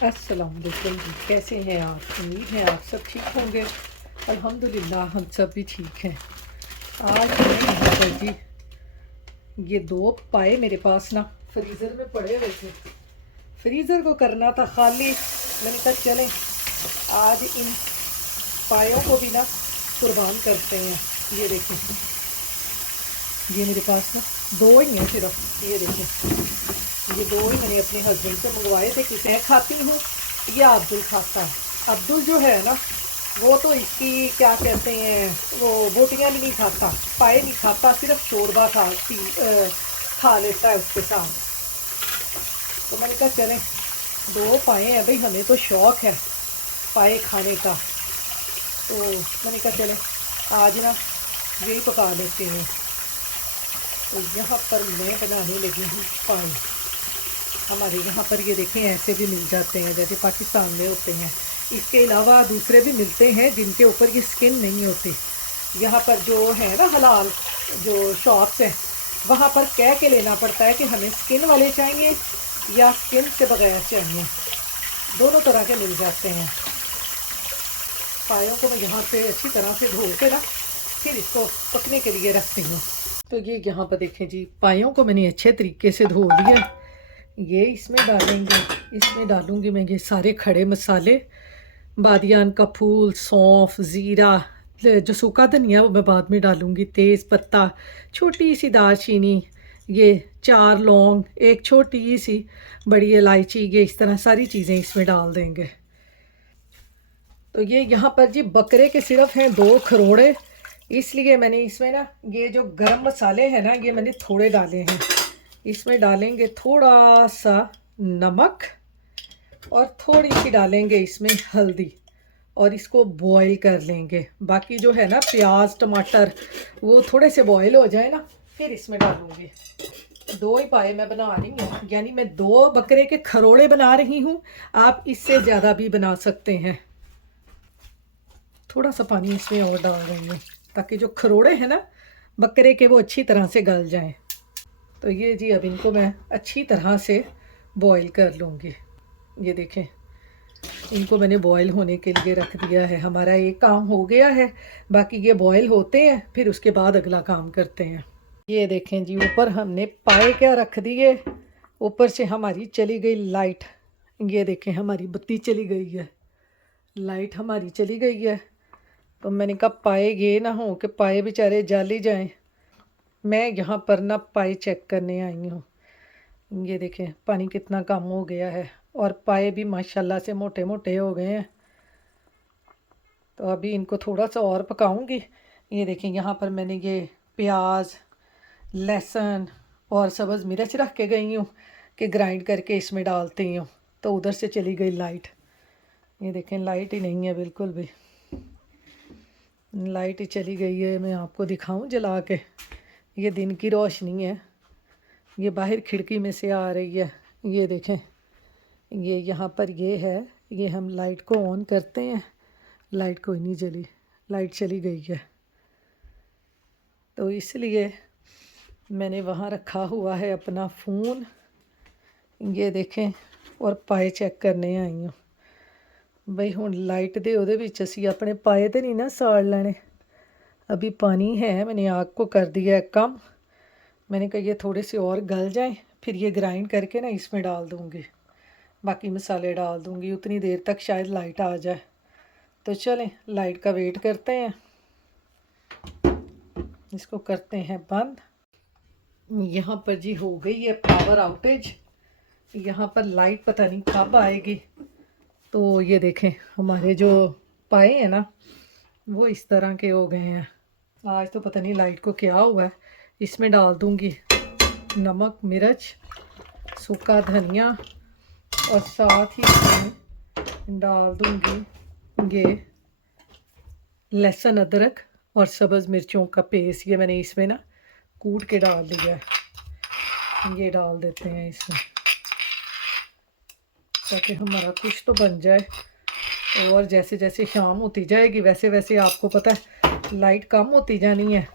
अस्सलाम वालेकुम जी, कैसे हैं आप? उम्मीद है आप सब ठीक होंगे। अल्हम्दुलिल्लाह हम सब भी ठीक हैं। आज मैं यहाँ पर जी ये दो पाए मेरे पास ना फ्रीज़र में पड़े हुए थे। फ्रीज़र को करना था खाली। मैंने कहा चलें आज इन पायों को भी ना कुर्बान करते हैं। ये देखें, ये मेरे पास ना दो ही हैं सिर्फ। ये देखें, ये दो ही मैंने अपने हस्बैंड से मंगवाए थे कि मैं खाती हूँ या अब्दुल खाता है। अब्दुल जो है ना वो तो इसकी क्या कहते हैं, वो बोटियाँ भी नहीं खाता, पाए नहीं खाता, सिर्फ शोरबा खा लेता है उसके साथ। तो मैंने कहा चलें दो पाए हैं भाई, हमें तो शौक़ है पाए खाने का। तो मैंने कहा चलें आज ना यही पका लेते हैं। तो यहाँ पर मैं बनाने लगी हूँ पाए। हमारे यहाँ पर ये देखें ऐसे भी मिल जाते हैं जैसे पाकिस्तान में होते हैं। इसके अलावा दूसरे भी मिलते हैं जिनके ऊपर ये स्किन नहीं होती। यहाँ पर जो है ना हलाल जो शॉप्स हैं वहाँ पर कह के लेना पड़ता है कि हमें स्किन वाले चाहिए या स्किन से बगैर चाहिए। दोनों तरह के मिल जाते हैं। पायों को मैं यहाँ पे अच्छी तरह से धो के ना फिर इसको पकने के लिए रखती हूँ। तो ये यहाँ पर देखें जी, पायों को मैंने अच्छे तरीके से धो लिया। ये इसमें डालेंगे, इसमें डालूंगी मैं ये सारे खड़े मसाले, बादियान का फूल, सौंफ, ज़ीरा, जो सूखा धनिया वो मैं बाद में डालूंगी, तेज़ पत्ता, छोटी सी दालचीनी, ये 4 लौंग, एक छोटी सी बड़ी इलायची, ये इस तरह सारी चीज़ें इसमें डाल देंगे। तो ये यहाँ पर जी बकरे के सिर्फ हैं 2 खरोड़े, इसलिए मैंने इसमें ना ये जो गरम मसाले हैं ना ये मैंने थोड़े डाले हैं। इसमें डालेंगे थोड़ा सा नमक और थोड़ी सी डालेंगे इसमें हल्दी और इसको बॉईल कर लेंगे। बाकी जो है ना प्याज टमाटर वो थोड़े से बॉईल हो जाए ना फिर इसमें डालूंगी। 2 ही पाए मैं बना रही हूँ, यानी मैं 2 बकरे के खरोड़े बना रही हूँ। आप इससे ज़्यादा भी बना सकते हैं। थोड़ा सा पानी इसमें और डाल रही हूँ ताकि जो खरोड़े हैं ना बकरे के वो अच्छी तरह से गल जाएं। तो ये जी अब इनको मैं अच्छी तरह से बॉईल कर लूँगी। ये देखें इनको मैंने बॉईल होने के लिए रख दिया है। हमारा एक काम हो गया है, बाकी ये बॉईल होते हैं फिर उसके बाद अगला काम करते हैं। ये देखें जी ऊपर हमने पाए क्या रख दिए, ऊपर से हमारी चली गई लाइट। ये देखें हमारी बत्ती चली गई है, लाइट हमारी चली गई है। तो मैंने कहा पाए ये ना हो कि पाए बेचारे जल ही जाएं। मैं यहाँ पर ना पाए चेक करने आई हूँ। ये देखें पानी कितना कम हो गया है और पाए भी माशाल्लाह से मोटे मोटे हो गए हैं। तो अभी इनको थोड़ा सा और पकाऊंगी। ये देखें यहाँ पर मैंने ये प्याज, लहसुन और सब्ज़ मिर्च रख के गई हूँ कि ग्राइंड करके इसमें डालती हूँ। तो उधर से चली गई लाइट। ये देखें लाइट ही नहीं है बिल्कुल भी, लाइट ही चली गई है। मैं आपको दिखाऊं जला के, ये दिन की रोशनी है, ये बाहर खिड़की में से आ रही है। ये देखें ये यहाँ पर ये है, ये हम लाइट को ऑन करते हैं, लाइट कोई नहीं जली, लाइट चली गई है। तो इसलिए मैंने वहाँ रखा हुआ है अपना फ़ोन। ये देखें और पाए चेक करने आई हूँ बई। हुण लाइट दे उहदे विच असीं अपने पाए ते नहीं ना साड़ लेने। अभी पानी है, मैंने आग को कर दिया है कम। मैंने कहा ये थोड़े से और गल जाएं फिर ये ग्राइंड करके ना इसमें डाल दूँगी, बाकी मसाले डाल दूँगी। उतनी देर तक शायद लाइट आ जाए। तो चलें लाइट का वेट करते हैं, इसको करते हैं बंद। यहाँ पर जी हो गई है पावर आउटेज। यहाँ पर लाइट पता नहीं कब आएगी। तो ये देखें हमारे जो पाए हैं ना वो इस तरह के हो गए हैं। आज तो पता नहीं लाइट को क्या हुआ है। इसमें डाल दूँगी नमक, मिर्च, सूखा धनिया और साथ ही इसमें डाल दूँगी ये लहसुन अदरक और सब्ज़ मिर्चों का पेस्ट। ये मैंने इसमें ना कूट के डाल दिया है, ये डाल देते हैं इसमें ताकि हमारा कुछ तो बन जाए। और जैसे जैसे शाम होती जाएगी वैसे वैसे आपको पता है लाइट कम होती जानी है,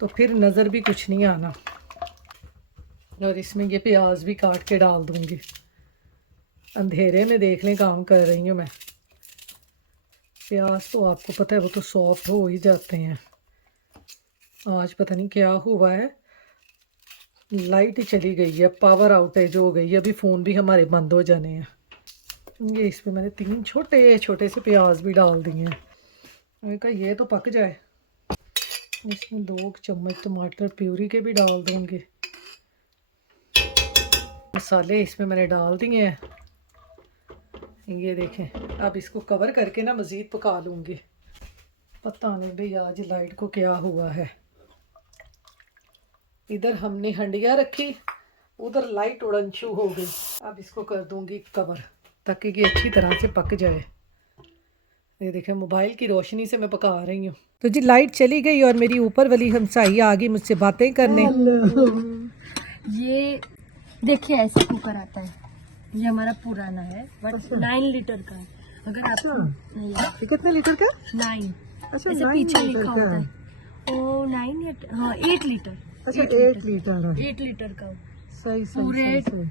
तो फिर नज़र भी कुछ नहीं आना। और इसमें ये प्याज भी काट के डाल दूँगी। अंधेरे में देख लें काम कर रही हूँ मैं। प्याज तो आपको पता है वो तो सॉफ्ट हो ही जाते हैं। आज पता नहीं क्या हुआ है, लाइट ही चली गई है, पावर आउटेज हो गई है, अभी फ़ोन भी हमारे बंद हो जाने हैं। ये इसमें मैंने 3 छोटे छोटे से प्याज भी डाल दिए हैं। मैंने कहा ये तो पक जाए। इसमें 2 चम्मच टमाटर प्यूरी के भी डाल दूँगी। मसाले इसमें मैंने डाल दिए हैं। ये देखें, अब इसको कवर करके ना मज़ीद पका लूँगी। पता नहीं भाई आज लाइट को क्या हुआ है। इधर हमने हंडिया रखी, उधर लाइट उड़न शुरू हो गई। अब इसको कर दूँगी कवर ताकि ये अच्छी तरह से पक जाए। ये देखें मोबाइल की रोशनी से मैं पका रही हूँ। तो जी लाइट चली गई और मेरी ऊपर वाली हमसाई आ गई मुझसे बातें करने। ये देखिए ऐसे कुकर आता है, ये हमारा पुराना है बट 9 लीटर का है। अगर आपको नहीं है कितने लीटर का? 9, अच्छा, ऐसे 9 पीछे लीटर लिखा का होता है। है। ओ 9 या हाँ 8 लीटर। अच्छा 8 लीटर है। 8 लीटर का सही पूरे सही सही।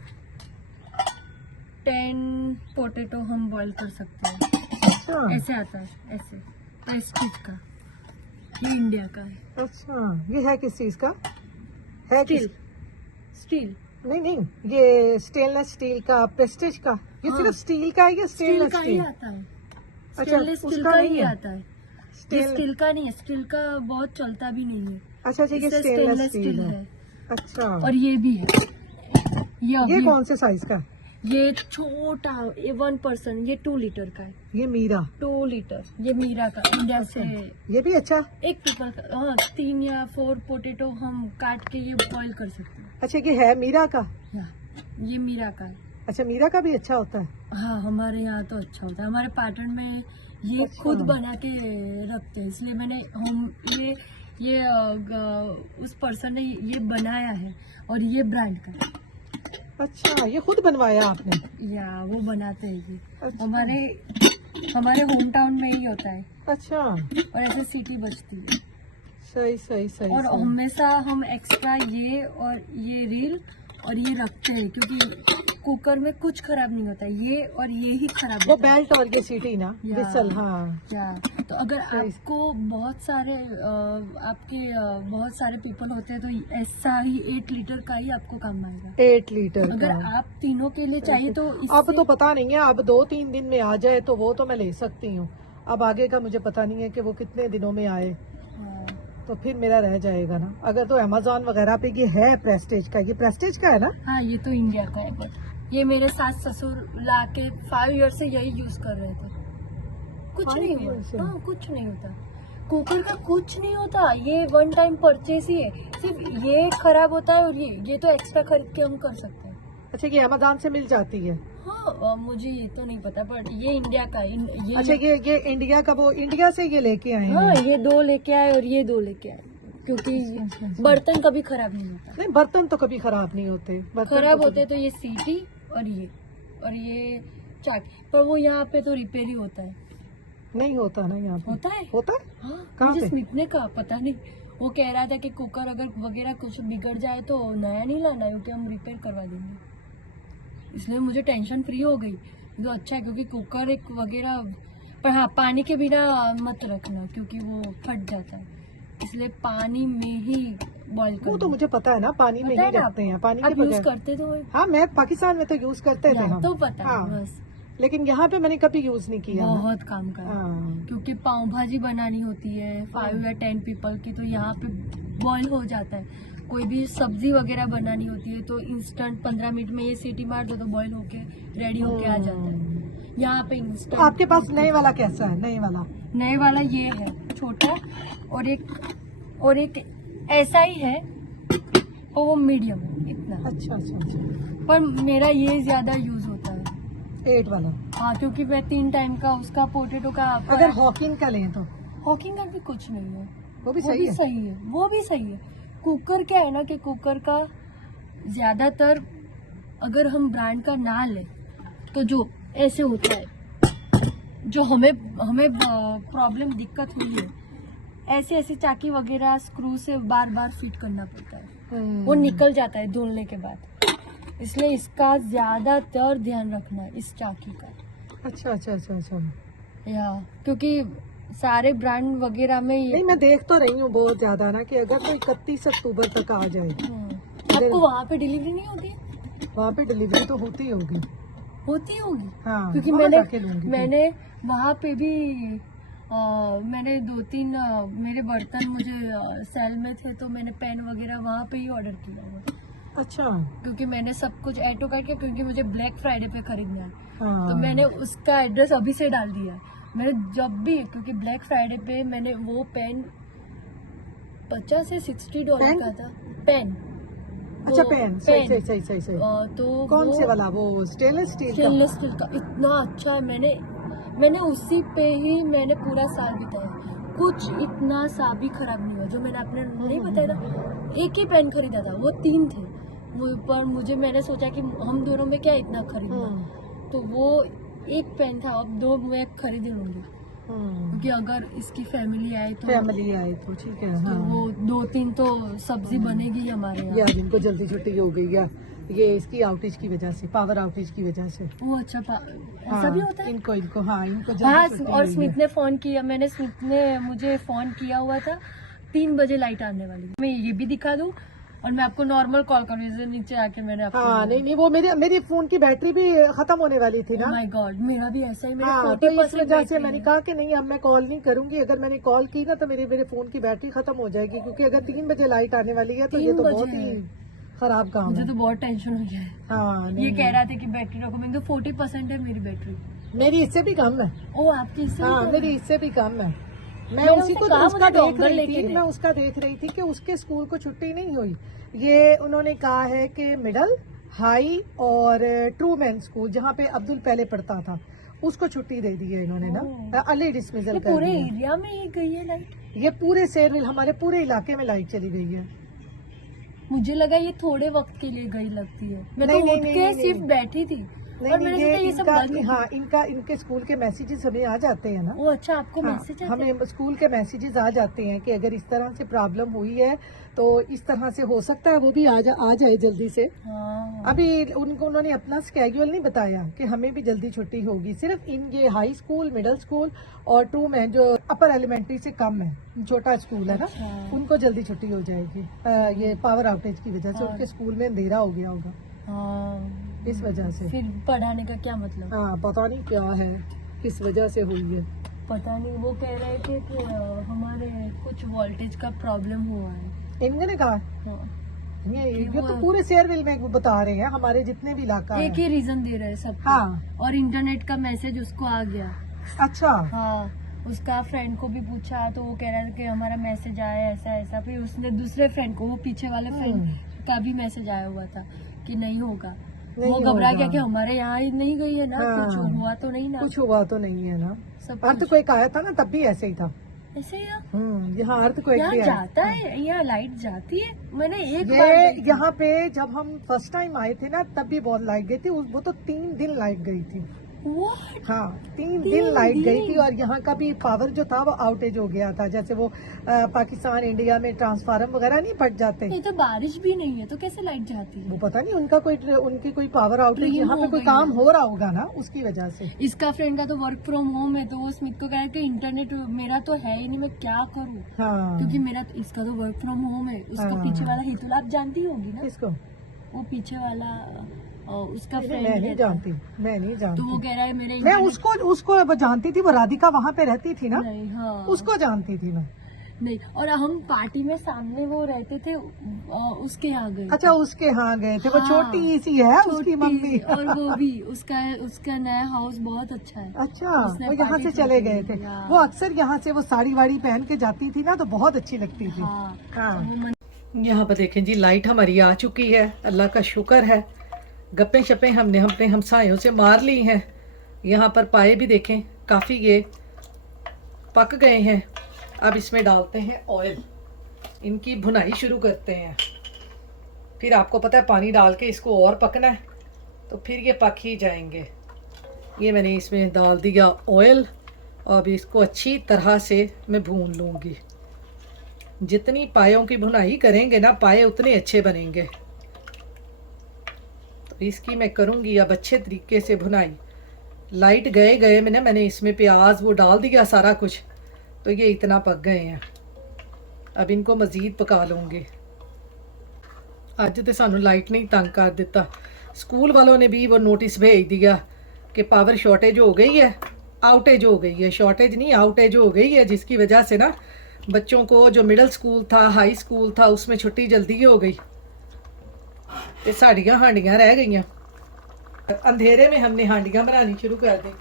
10 पोटैटो हम बॉईल कर सकते हैं। अच्छा ऐसे आता है, ऐसे प्रेस्टीज का, ये इंडिया का है। अच्छा, ये है किस चीज़ का है? स्टील, स्टील नहीं नहीं, ये स्टेनलेस स्टील का, प्रेस्टीज का। ये हाँ। सिर्फ स्टील का है या स्टील स्टेनलेस का ही स्टील? आता है। अच्छा, स्टेनलेस स्टील उसका का नहीं ही है? आता है। ये स्टील का नहीं है, स्टील का बहुत चलता भी नहीं है। अच्छा अच्छा, ये इससे स्टेनलेस स्टील स्टील है। अच्छा, और ये भी है। ये कौन से साइज का? ये छोटा 1%, ये 2 लीटर का है। ये मीरा 2 लीटर, ये मीरा का, इंडिया से। ये भी अच्छा। एक पीपल का, हाँ 3 या 4 पोटैटो हम काट के ये बॉईल कर सकते हैं। अच्छा, ये है मीरा का? हाँ, ये मीरा का है। अच्छा, मीरा का भी अच्छा होता है। हाँ हमारे यहाँ तो अच्छा होता है। हमारे पैटर्न में ये अच्छा। खुद बना के रखते हैं, इसलिए मैंने हम ये उस पर्सन ने ये बनाया है और ये ब्रांड का है। अच्छा, ये खुद बनवाया आपने? या वो बनाते हैं ये। अच्छा। हमारे होम टाउन में ही होता है। अच्छा, और ऐसे सीटी बजती है। सही सही सही और सही। हमेशा हम एक्स्ट्रा ये और ये रील और ये रखते हैं क्योंकि कुकर में कुछ खराब नहीं होता, ये और ये ही खराब वो होता है। बेल्ट और ये सीटी ना, या। विसल। हाँ या तो अगर सही। आपको बहुत सारे बहुत सारे पीपल होते हैं तो ऐसा ही 8 लीटर का ही आपको काम आएगा। 8 लीटर अगर का। आप तीनों के लिए चाहिए तो अब तो पता नहीं है, अब 2-3 दिन में आ जाए तो वो तो मैं ले सकती हूँ। अब आगे का मुझे पता नहीं है कि वो कितने दिनों में आए, हाँ, तो फिर मेरा रह जाएगा ना। अगर तो अमेज़न वगैरह पे ये है प्रेस्टीज का, ये प्रेस्टीज का है ना? हाँ ये तो इंडिया का है बट ये मेरे सास ससुर ला के 5 ईयर से यही यूज कर रहे थे। कुछ 5 नहीं years से? होता। हाँ कुछ नहीं होता, कुकर का कुछ नहीं होता। ये 1 टाइम परचेज ही है, सिर्फ ये खराब होता है और ये तो एक्स्ट्रा खरीद के हम कर सकते हैं। अच्छा, ये अमेज़न से मिल जाती है? हाँ मुझे ये तो नहीं पता बट ये इंडिया का है। अच्छा, ये इंडिया का, वो इंडिया से ये लेके आए हैं? हाँ ये 2 लेके आए और ये 2 लेके आए क्योंकि बर्तन कभी खराब नहीं होता। नहीं, बर्तन तो कभी खराब नहीं होते। बर्तन खराब तो होते तो ये सीटी और ये चाक, पर वो यहाँ पे तो रिपेयर ही होता है। नहीं होता ना यहाँ पे? होता है। होता है? हाँ कहाँ मुझे पे? स्मिथ ने कहा, पता नहीं, वो कह रहा था कि कुकर अगर वगैरह कुछ बिगड़ जाए तो नया नहीं लाना है क्योंकि हम रिपेयर करवा देंगे। इसलिए मुझे टेंशन फ्री हो गई, तो अच्छा है क्योंकि कुकर एक वगैरह। पर हाँ पानी के बिना मत रखना क्योंकि वो फट जाता है, इसलिए पानी में ही बॉईल वो तो करना। मुझे पता है ना, पानी में ही रखते हैं, पानी के आप यूज बगैर। करते तो हाँ, मैं पाकिस्तान में तो यूज करते थे हम। तो पता है हाँ, बस। लेकिन यहाँ पे मैंने कभी यूज नहीं किया। बहुत काम का है। हाँ। क्योंकि पाव भाजी बनानी होती है 5 या 10 पीपल की, तो यहाँ पे बॉईल हो जाता है। कोई भी सब्जी वगैरह बनानी होती है तो इंस्टेंट 15 मिनट में ये सीटी मार दो तो बॉईल होके रेडी होके आ जाता है। यहाँ पे तो इंस्टेंट। आपके पास नए वाला कैसा है? नए वाला ये है छोटा और एक ऐसा ही है और वो मीडियम है इतना। अच्छा अच्छा अच्छा, पर मेरा ये ज्यादा यूज होता है 8 वाला। हाँ क्योंकि मैं 3 टाइम का उसका पोटैटो का। अगर हॉकिंग का लें तो? हॉकिंग का भी कुछ नहीं है, वो भी सही है। वो भी सही है। कुकर क्या है ना कि कुकर का ज्यादातर अगर हम ब्रांड का ना ले तो जो ऐसे होता है, जो हमें प्रॉब्लम दिक्कत हुई है, ऐसे चाकी वगैरह स्क्रू से बार बार फिट करना पड़ता है। वो निकल जाता है धुलने के बाद। इसलिए इसका ज्यादातर ध्यान रखना है इस चाकी का। अच्छा अच्छा अच्छा अच्छा। या क्योंकि सारे ब्रांड वगैरह में ये नहीं मैं देख तो रही हूँ बहुत ज्यादा ना कि अगर तो 31 अक्टूबर तक आ जाए। आपको वहाँ पे डिलीवरी नहीं होती है? वहाँ पे डिलीवरी तो होती होगी। होती होगी हाँ, क्योंकि वहाँ जाके लूंगी। मैंने वहाँ पे भी मैंने 2-3 मेरे बर्तन मुझे सेल में थे तो मैंने पेन वगैरह वहाँ पे ही ऑर्डर किया हुआ। अच्छा क्योंकि मैंने सब कुछ ऐड टू करके, क्योंकि मुझे ब्लैक फ्राइडे पे खरीदना है हाँ। तो मैंने उसका एड्रेस अभी से डाल दिया है। मैंने जब भी, क्योंकि ब्लैक फ्राइडे पे मैंने वो पेन $50 से $60 का था पेन। अच्छा पेन सही सही सही सही सही। तो कौन से वाला? वो स्टेनलेस स्टील का? स्टेनलेस स्टील का इतना अच्छा है। मैंने उसी पे ही मैंने पूरा साल बिताया, कुछ इतना सा भी खराब नहीं हुआ। जो मैंने आपने नहीं बताया था, एक ही पेन खरीदा था, वो 3 थे पर मुझे, मैंने सोचा कि हम दोनों में क्या इतना खरीदना, तो वो एक पेन था, अब 2 मैं खरीद लूंगी क्योंकि अगर इसकी फैमिली आए तो ठीक है। तो हाँ। वो 2-3 तो सब्जी बनेगी हमारे यहाँ। यार इनको जल्दी छुट्टी हो गई है, ये इसकी आउटेज की वजह से, पावर आउटेज की वजह से। वो अच्छा ऐसा भी होता है इनको जल्दी हाँ। छुट्टी और हुई स्मिथ है। ने फोन किया, स्मिथ ने मुझे फोन किया हुआ था 3 बजे लाइट आने वाली। मैं ये भी दिखा दूं और मैं आपको नॉर्मल कॉल करूँ, नीचे आके मैंने आपको हाँ नहीं वो मेरी फोन की बैटरी भी खत्म होने वाली थी ना। माय गॉड, मेरा भी ऐसा ही। हाँ, तो इस वजह से मैंने कहा कि नहीं अब मैं कॉल नहीं करूंगी। अगर मैंने कॉल की ना तो मेरे फोन की बैटरी खत्म हो जाएगी, क्योंकि अगर 3 बजे लाइट आने वाली है तो ये तो बहुत ही खराब काम मुझे है। तो बहुत टेंशन हो गया है। हाँ ये कह रहा था कि बैटरी रखो, मैंने तो 40% है मेरी बैटरी। मेरी इससे भी कम है। ओ आपकी इससे भी हाँ कम मेरी है? इससे भी कम है। मैं मैंने उसी उसे को कहा उसका मुझे देख डोंगर रही लेके थी, दे। मैं उसका देख रही थी कि उसके स्कूल को छुट्टी नहीं हुई। ये उन्होंने कहा है कि मिडल, हाई और ट्रू मैन स्कूल जहाँ पे अब्दुल पहले पढ़ता था उसको छुट्टी दे दी है इन्होंने ना, अर्ली डिसमिसल कर पूरे दिया। एरिया में ये गई है लाइट? ये पूरे शेरविल, हमारे पूरे इलाके में लाइट चली गई है। मुझे लगा ये थोड़े वक्त के लिए गई लगती है। मैं नहीं, तो नहीं, उठ नहीं, के नहीं, सिर्फ नहीं। बैठी थी और मैंने नहीं सोचा ये सब बंद है। हाँ इनके स्कूल के मैसेजेस हमें आ जाते हैं ना। वो अच्छा आपको हाँ, मैसेज आते हैं? हमें स्कूल के मैसेजेस आ जाते हैं कि अगर इस तरह से प्रॉब्लम हुई है तो इस तरह से हो सकता है वो भी आ जाए जल्दी से। हाँ। अभी उन्होंने अपना स्केड्यूल नहीं बताया कि हमें भी जल्दी छुट्टी होगी। सिर्फ ये हाई स्कूल, मिडिल स्कूल और ट्रू मैन जो अपर एलिमेंट्री से कम है, छोटा स्कूल है ना, अच्छा। उनको जल्दी छुट्टी हो जाएगी। ये पावर आउटेज की वजह से उनके स्कूल में अंधेरा हो गया होगा, हाँ। इस वजह से। फिर पढ़ाने का क्या मतलब? हाँ पता नहीं क्या है, किस वजह से हुई है। पता नहीं। वो कह रहे थे कि हमारे कुछ वोल्टेज का प्रॉब्लम हुआ है। इन्होंने कहा हाँ। ये तो पूरे शेयरविल में बता रहे हैं, हमारे जितने भी इलाका एक है। ही रीजन दे रहे हैं सब। हाँ। और इंटरनेट का मैसेज उसको आ गया। अच्छा। हाँ, उसका फ्रेंड को भी पूछा तो वो कह रहा था कि हमारा मैसेज आया ऐसा ऐसा। फिर उसने दूसरे फ्रेंड को, वो पीछे वाले फ्रेंड का भी मैसेज आया हुआ था कि नहीं होगा। वो घबरा गया कि हमारे यहाँ ही नहीं गई है ना। हाँ। कुछ हुआ तो नहीं ना? कुछ हुआ तो नहीं है ना। सब अर्थ कोई आया था ना तब भी ऐसे ही था। ऐसे ही यहाँ अर्थ को यहाँ जाता है, यहाँ लाइट जाती है। मैंने एक बार ये देखी। यहाँ पे जब हम फर्स्ट टाइम आए थे ना तब भी बहुत लाइट गई थी। वो तो 3 दिन लाइट गई थी। What? हाँ 3 दिन लाइट गई थी। और यहाँ का भी पावर जो था वो आउटेज हो गया था। जैसे वो पाकिस्तान इंडिया में ट्रांसफार्मर वगैरह नहीं फट जाते। ये तो बारिश भी नहीं है तो कैसे लाइट जाती है? वो पता नहीं उनकी कोई पावर आउटेज, Dream यहाँ पे हो कोई गई काम है। हो रहा होगा ना उसकी वजह से। इसका फ्रेंड का तो वर्क फ्रॉम होम है तो वो स्मिथ को कहा कि इंटरनेट मेरा तो है ही नहीं, मैं क्या करूँ? हाँ क्योंकि इसका तो वर्क फ्रॉम होम है। उसका हाँ। पीछे वाला हितुल आप जानती होगी ना? किसको? वो पीछे वाला उसका मैं फ्रेंड नहीं जानती, मैं नहीं तो वो जानती। कह रहा है मेरे मैं उसको जानती थी, वो राधिका वहाँ पे रहती थी ना, नहीं। हाँ उसको जानती थी मैं। नहीं। और हम पार्टी में सामने वो रहते थे, उसके यहाँ गए। अच्छा उसके यहाँ गए थे। वो हाँ, छोटी सी है उसकी मम्मी। और वो भी उसका नया हाउस बहुत अच्छा है। अच्छा उसने वो यहाँ से पार्टी चले की गए थी, थे। हाँ। वो अक्सर यहाँ से वो साड़ी वाड़ी पहन के जाती थी ना तो बहुत अच्छी लगती थी। हाँ। हाँ। यहाँ पर देखें जी लाइट हमारी आ चुकी है, अल्लाह का शुक्र है। गप्पे शप्पे हमने अपने हमसायों से मार ली हैं। यहाँ पर पाए भी देखें काफ़ी ये पक गए हैं। अब इसमें डालते हैं ऑयल, इनकी भुनाई शुरू करते हैं। फिर आपको पता है पानी डाल के इसको और पकना है तो फिर ये पक ही जाएंगे। ये मैंने इसमें डाल दिया ऑयल। अब इसको अच्छी तरह से मैं भून लूँगी। जितनी पायों की भुनाई करेंगे ना पाए उतने अच्छे बनेंगे। तो इसकी मैं करूँगी अब अच्छे तरीके से भुनाई। लाइट गए गए मैंने इसमें प्याज वो डाल दिया सारा कुछ, तो ये इतना पक गए हैं। अब इनको मज़ीद पका लूँगी। अज तो सानू लाइट नहीं तंग कर दिता। स्कूल वालों ने भी वो नोटिस भेज दिया कि पावर शॉर्टेज हो गई है, आउटेज हो गई है, शॉर्टेज नहीं आउटेज हो गई है, जिसकी वजह से ना बच्चों को जो मिडिल स्कूल था, हाई स्कूल था, उसमें छुट्टी जल्दी हो गई। ये साड़ियाँ हांडियाँ रह गई। अंधेरे में हमने हांडियाँ बनानी शुरू कर दी।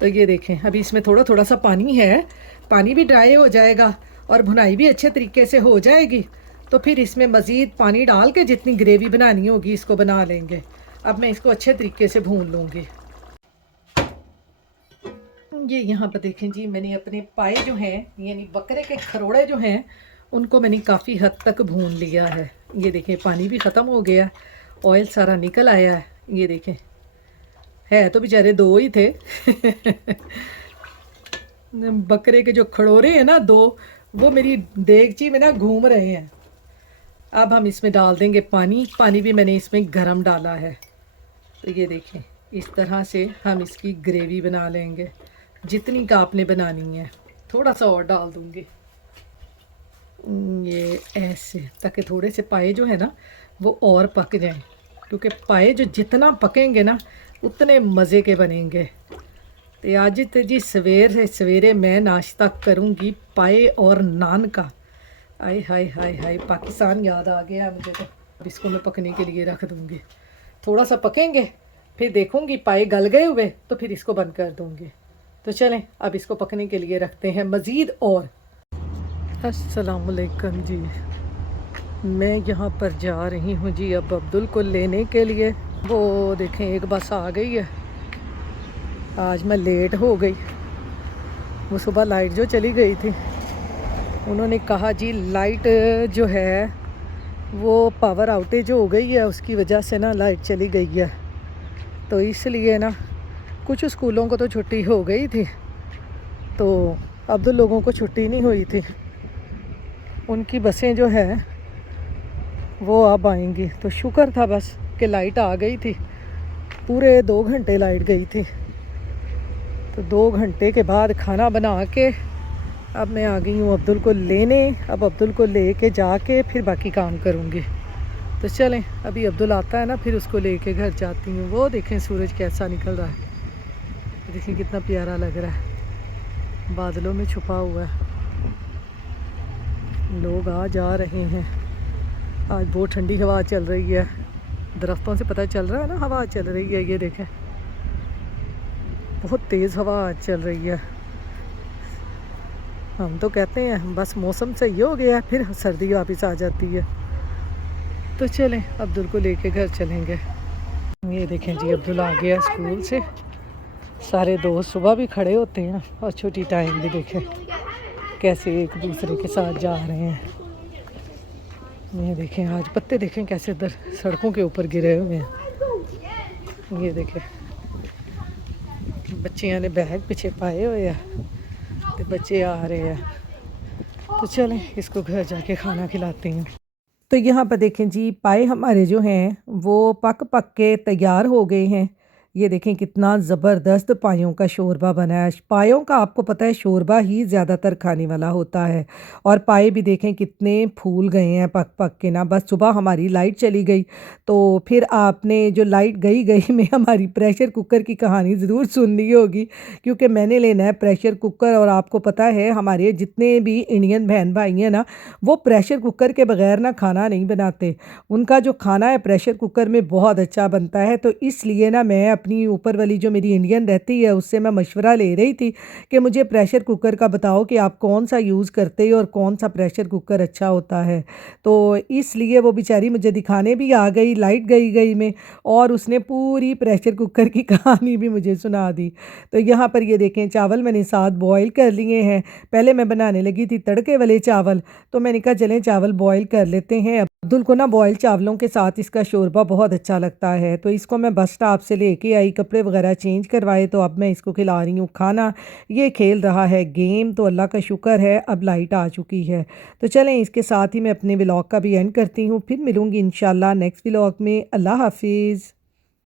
तो ये देखें अभी इसमें थोड़ा थोड़ा सा पानी है, पानी भी ड्राई हो जाएगा और भुनाई भी अच्छे तरीके से हो जाएगी। तो फिर इसमें मज़ीद पानी डाल के जितनी ग्रेवी बनानी होगी इसको बना लेंगे। अब मैं इसको अच्छे तरीके से भून लूँगी। ये यहाँ पर देखें जी, मैंने अपने पाए जो हैं यानी बकरे के खरोड़े जो हैं उनको मैंने काफ़ी हद तक भून लिया है। ये देखें पानी भी ख़त्म हो गया, ऑयल सारा निकल आया है। ये देखें है तो बेचारे दो ही थे बकरे के जो खड़ोरे हैं ना दो, वो मेरी देगची में ना घूम रहे हैं। अब हम इसमें डाल देंगे पानी। पानी भी मैंने इसमें गरम डाला है। तो ये देखें इस तरह से हम इसकी ग्रेवी बना लेंगे, जितनी का आपने बनानी है। थोड़ा सा और डाल दूँगी ये ऐसे, ताकि थोड़े से पाए जो है ना वो और पक जाएं, क्योंकि पाए जो जितना पकेंगे ना उतने मज़े के बनेंगे। तो आज तो जी सवेरे मैं नाश्ता करूँगी पाए और नान का। आय हाय हाय हाय, पाकिस्तान याद आ गया मुझे। तो अब इसको मैं पकने के लिए रख दूँगी। थोड़ा सा पकेंगे फिर देखूँगी पाए गल गए हुए तो फिर इसको बंद कर दूँगी। तो चलें अब इसको पकने के लिए रखते हैं मज़ीद। और अस्सलाम वालेकुम जी, मैं यहाँ पर जा रही हूँ जी अब अब्दुल को लेने के लिए। वो देखें एक बस आ गई है। आज मैं लेट हो गई। वो सुबह लाइट जो चली गई थी, उन्होंने कहा जी लाइट जो है वो पावर आउटेज हो गई है, उसकी वजह से ना लाइट चली गई है। तो इसलिए ना कुछ स्कूलों को तो छुट्टी हो गई थी, तो अब्दुल लोगों को छुट्टी नहीं हुई थी। उनकी बसें जो है वो अब आएंगी। तो शुक्र था बस कि लाइट आ गई थी। पूरे 2 घंटे लाइट गई थी। तो 2 घंटे के बाद खाना बना के अब मैं आ गई हूँ अब्दुल को लेने। अब अब्दुल को ले के जाके फिर बाकी काम करूँगी। तो चलें अभी अब्दुल आता है ना फिर उसको लेके घर जाती हूँ। वो देखें सूरज कैसा निकल रहा है, देखें कितना प्यारा लग रहा है, बादलों में छुपा हुआ है। लोग आ जा रहे हैं। आज बहुत ठंडी हवा चल रही है, दरख्तों से पता चल रहा है ना हवा चल रही है। ये देखें बहुत तेज़ हवा आज चल रही है। हम तो कहते हैं बस मौसम सही हो गया फिर सर्दी वापस आ जाती है। तो चलें अब्दुल को लेके घर चलेंगे। ये देखें जी अब्दुल आ गया स्कूल से। सारे दोस्त सुबह भी खड़े होते हैं और छोटी टाइम भी देखें कैसे एक दूसरे के साथ जा रहे हैं। ये देखें आज पत्ते देखें कैसे इधर सड़कों के ऊपर गिरे हुए हैं। ये देखें बच्चियां ने बैग पीछे पाए हुए हैं तो बच्चे आ रहे हैं। तो चलें इसको घर जाके खाना खिलाती हूँ। तो यहाँ पर देखें जी पाए हमारे जो हैं वो पक पक के तैयार हो गए हैं। ये देखें कितना ज़बरदस्त पायों का शोरबा बना है। पायों का आपको पता है शोरबा ही ज़्यादातर खाने वाला होता है। और पाए भी देखें कितने फूल गए हैं पक पक के ना। बस सुबह हमारी लाइट चली गई तो फिर आपने जो लाइट गई गई में हमारी प्रेशर कुकर की कहानी ज़रूर सुननी होगी, क्योंकि मैंने लेना है प्रेशर कुकर। और आपको पता है हमारे जितने भी इंडियन बहन भाई हैं ना वो प्रेशर कुकर के बग़ैर ना खाना नहीं बनाते। उनका जो खाना है प्रेशर कुकर में बहुत अच्छा बनता है। तो इसलिए ना मैं अपनी ऊपर वाली जो मेरी इंडियन रहती है उससे मैं मशवरा ले रही थी कि मुझे प्रेशर कुकर का बताओ कि आप कौन सा यूज़ करते हो और कौन सा प्रेशर कुकर अच्छा होता है। तो इसलिए वो बेचारी मुझे दिखाने भी आ गई लाइट गई गई में, और उसने पूरी प्रेशर कुकर की कहानी भी मुझे सुना दी। तो यहाँ पर ये देखें चावल मैंने 7 बॉयल कर लिए हैं। पहले मैं बनाने लगी थी तड़के वाले चावल, तो मैंने कहा चलें चावल बॉयल कर लेते हैं। अब्दुल को ना बॉयल चावलों के साथ इसका शोरबा बहुत अच्छा लगता है। तो इसको मैं बस स्टॉप से लेके आई, कपड़े वगैरह चेंज करवाए, तो अब मैं इसको खिला रही हूँ खाना। ये खेल रहा है गेम। तो अल्लाह का शुक्र है अब लाइट आ चुकी है। तो चलें इसके साथ ही मैं अपने व्लॉग का भी एंड करती हूँ। फिर मिलूँगी इंशाल्लाह नेक्स्ट व्लॉग में। अल्लाह हाफिज़।